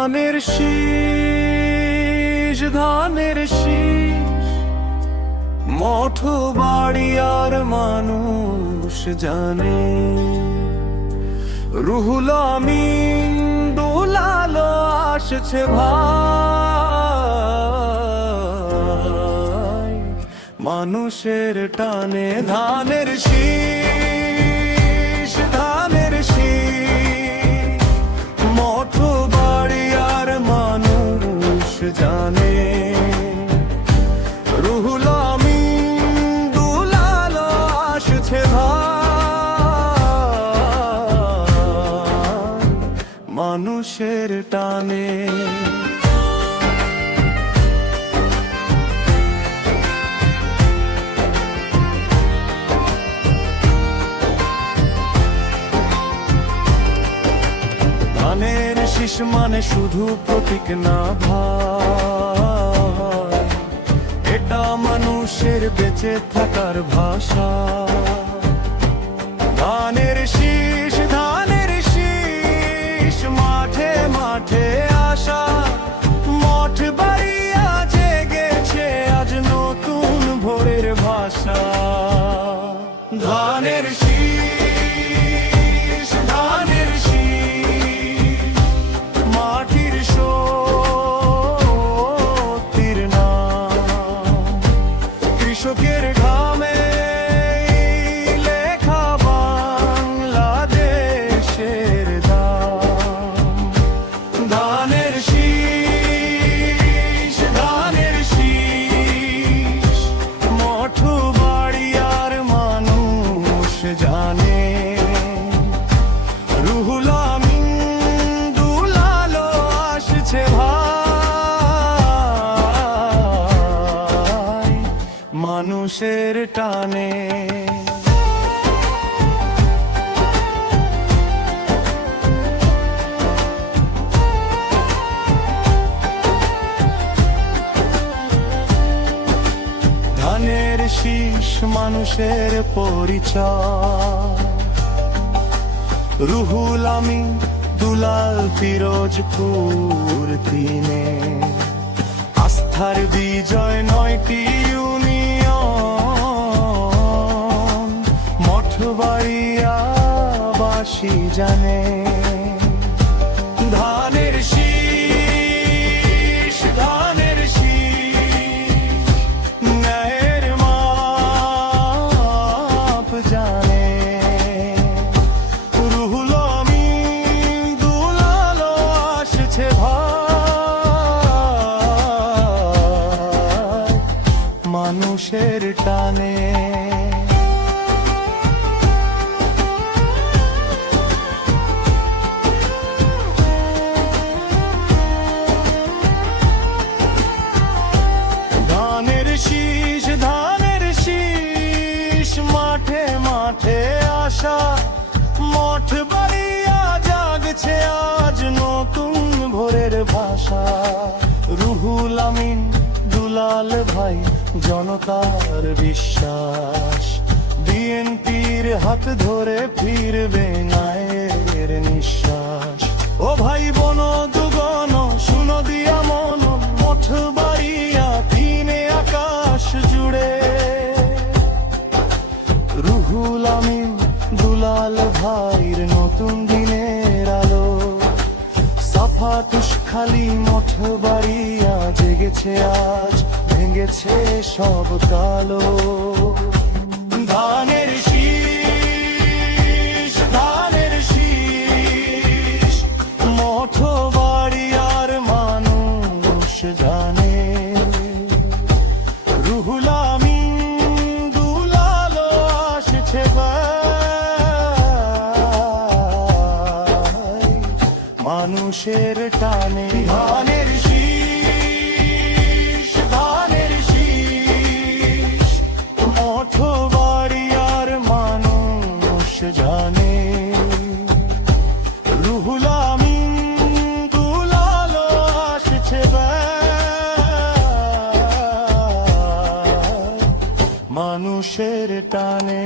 ধানের শীষ, ধানের শীষ, মঠ বাড়ি আর মানুষ জানে। রুহুল আমিন দুলালো আসছে ভাই, মানুষের টানে। ধানের শীষ, ধানের শীষ, মঠ বাড়ি আর মানুষ জানে। রুহুল আমিন দুলালো আসছে ভাই, মানুষের টানে। ধানের শীষ মানে শুধু প্রতীক না ভাই, এটা মানুষের বেঁচে থাকার ভাষা। ধানের শীষ, ধানের শীষ, মাঠে মাঠে আসা, মঠ বাড়িয়া জেগেছে আজ নতুন ভোরের ভাষা। ধানের শীষ, ধানের শীষ, মাটির শক্তির নাম, কৃষকের ঘামে লেখা বাংলাদেশের দাম। ধানের শীষ, ধানের শীষ, মঠ বাড়ি আর মানুষ জানে। রুহুল আমিন দুলালো আসছে ভাই, মানুষের টানে। ধানের শীষ মানুষের পরিচয়, রুহুল আমিন দুলাল পিরোজপুর তিনে। আস্থার বিজয় 9টি ইউনিয়ন, মঠ বাড়িয়াবাসী জানে। ধানের শীষ, ধানের শীষ, ন্যায়ের মাপ জানে। রুহুল আমিন দুলালো আসছে ভাই, মানুষের টানে। ধানের শীষ, ধানের শীষ, মাঠে মাঠে আসা, মঠ বাড়িয়া জাগছে আজ নতুন ভোরের ভাষা। রুহুল আমিন দুলাল ভাই জনতার বিশ্বাস, বিএনপির হাত ধরে ফিরবে ন্যায়ের নিঃশ্বাস। ও ভাই বোন দুগণ শুনো দিয়া মন, মঠ বাড়িয়া তিনে আকাশ জুড়ে। রুহুল আমিন দুলাল ভাইয়ের নতুন দিনের আলো, সাফা তুষখালী মঠ বাড়িয়া জেগেছে আজ, ভেঙেছে সব কালো। ধানের শীষ, ধানের শীষ, মঠ বাড়ি আর মানুষ জানে। রুহুল আমিন দুলালো আসছে ভাই, মানুষের টানে। ধানের শীষ, ধানের শীষ, মঠ বাড়ি আর মানুষ জানে। রুহুল আমিন দুলালো আসছে ভাই, মানুষের টানে।